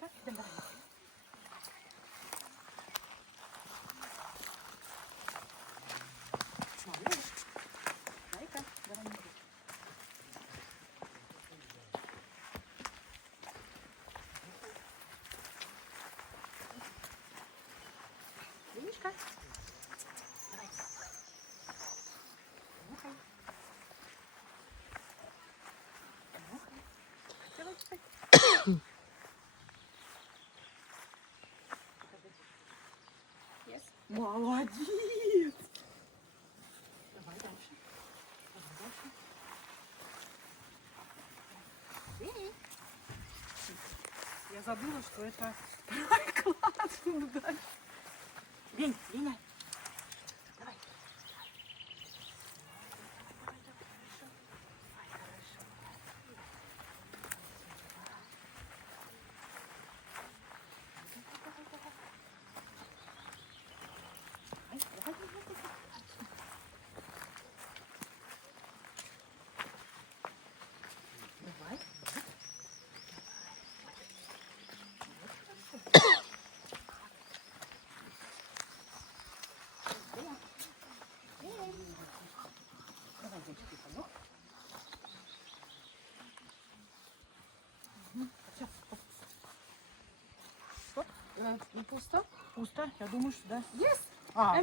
Венечка, давай. Дай-ка, давай. Венечка. Давай. Нюхай. Нюхай. Давай, давай. Yes. Молодец! Давай дальше. Давай дальше. Вени. Я забыла, что это класс. Вень, Веня. Давай. Давай. Давай, девочки, помог. Все. Стоп. Не пусто? Пусто. Я думаю, что да. Yes. А,